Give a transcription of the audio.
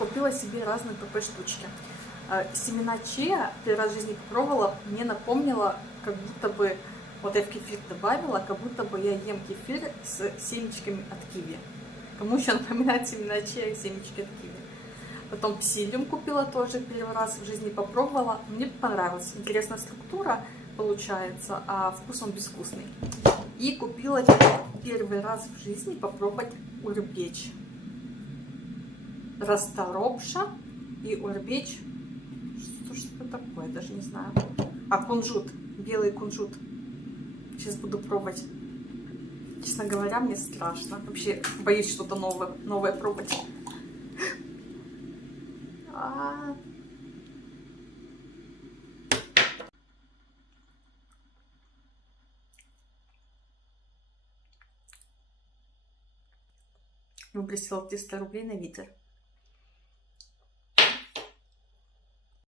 Купила себе разные ПП-штучки. Семена чиа первый раз в жизни попробовала, мне напомнило, как будто бы, вот я в кефир добавила, как будто бы я ем кефир с семечками от киви. Кому еще напоминает семена чиа и семечки от киви. Потом псилиум купила тоже, первый раз в жизни попробовала. Мне понравилась. Интересная структура получается, а вкус он безвкусный. И купила первый раз в жизни попробовать урбеч. Расторопша и урбеч. Что такое, даже не знаю. А кунжут, белый кунжут. Сейчас буду пробовать. Честно говоря, мне страшно. Вообще боюсь что-то новое пробовать. Выбросила 300 рублей на ветер.